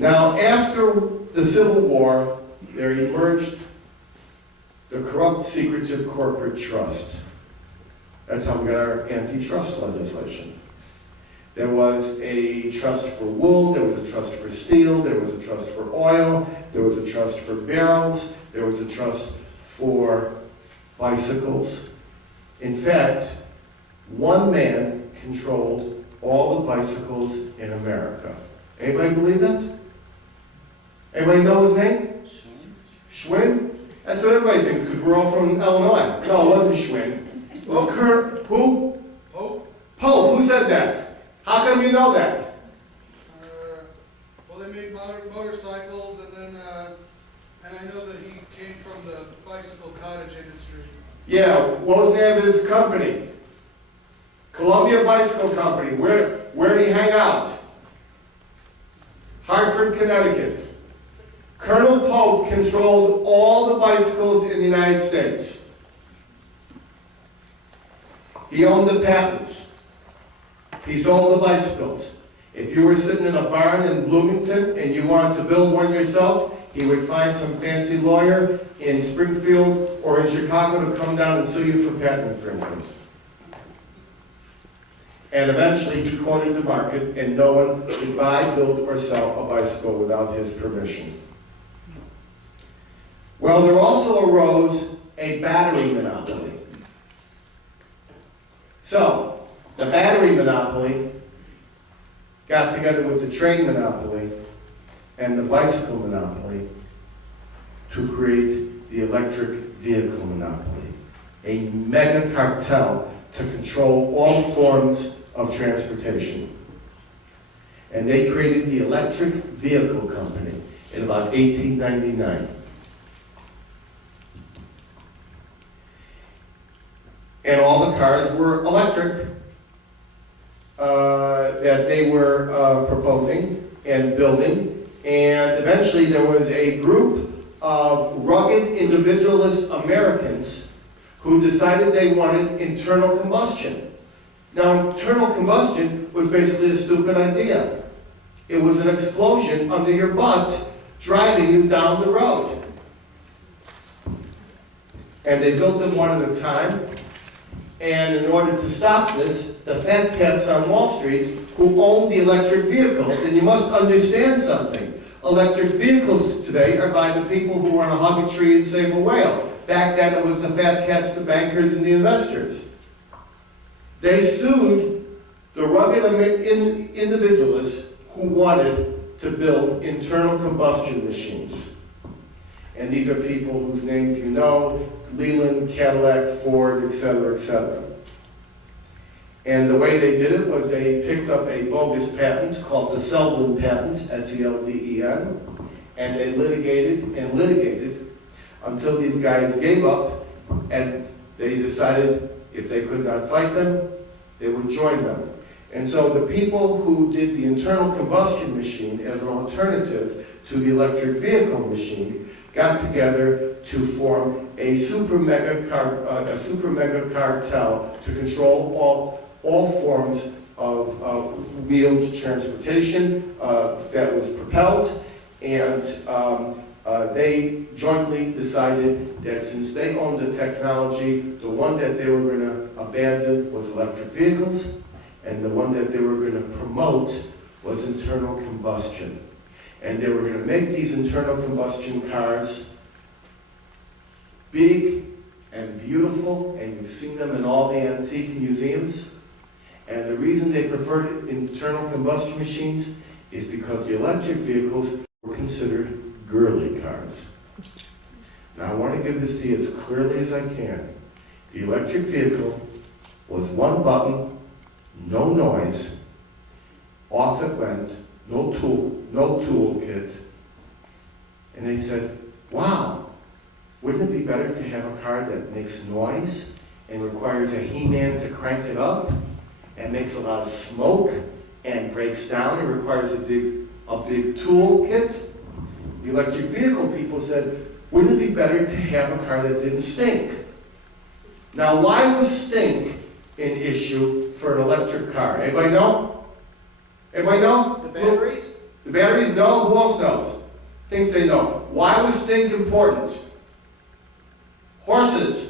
Now, after the Civil War, there emerged the corrupt, secretive corporate trust. That's how we got our antitrust legislation. There was a trust for wool, there was a trust for steel, there was a trust for oil, there was a trust for barrels, there was a trust for bicycles. In fact, one man controlled all the bicycles in America. Anybody believe that? Anybody know his name? Schwinn? That's what everybody thinks, because we're all from Illinois. No, it wasn't Schwinn. It was Kurt, who? Pope. Pope, who said that? How come you know that? Well, they made motorcycles, and then, and I know that he came from the bicycle cottage industry. Yeah, what was the name of his company? Columbia Bicycle Company. Where did he hang out? Hartford, Connecticut. Colonel Pope controlled all the bicycles in the United States. He owned the patents. He sold the bicycles. If you were sitting in a barn in Bloomington and you wanted to build one yourself, he would find some fancy lawyer in Springfield or in Chicago to come down and sue you for patent infringement. And eventually he cornered the market, and no one could buy, build, or sell a bicycle without his permission. Well, there also arose a battery monopoly. So, the battery monopoly got together with the train monopoly and the bicycle monopoly to create the electric vehicle monopoly, a mega cartel to control all forms of transportation. And they created the Electric Vehicle Company in about 1899. And all the cars were electric that they were proposing and building. And eventually there was a group of rugged individualist Americans who decided they wanted internal combustion. Now, internal combustion was basically a stupid idea. It was an explosion under your butt driving you down the road. And they built them one at a time. And in order to stop this, the fat cats on Wall Street who own the electric vehicles, and you must understand something. Electric vehicles today are by the people who want to hug a tree and save a whale. Back then it was the fat cats, the bankers, and the investors. They sued the rugged individualists who wanted to build internal combustion machines. And these are people whose names you know: Leland, Cadillac, Ford, etc., etc. And the way they did it was they picked up a bogus patent called the Selden patent, S-E-L-D-E-N, and they litigated and litigated until these guys gave up, and they decided if they could not fight them, they would join them. And so the people who did the internal combustion machine as an alternative to the electric vehicle machine got together to form a super mega cartel to control all forms of wheeled transportation that was propelled, and they jointly decided that since they owned the technology, the one that they were going to abandon was electric vehicles, and the one that they were going to promote was internal combustion. And they were going to make these internal combustion cars big and beautiful, and you've seen them in all the antique museums. And the reason they preferred internal combustion machines is because the electric vehicles were considered girly cars. Now I want to give this to you as clearly as I can. The electric vehicle was one button, no noise, off it went, no toolkit. And they said, wow, wouldn't it be better to have a car that makes noise and requires a He-Man to crank it up and makes a lot of smoke and breaks down and requires a big toolkit? The electric vehicle people said, wouldn't it be better to have a car that didn't stink? Now, why was stink an issue for an electric car? Anybody know? Anybody know? The batteries? The batteries know, who else knows? Thinks they know. Why was stink important? Horses.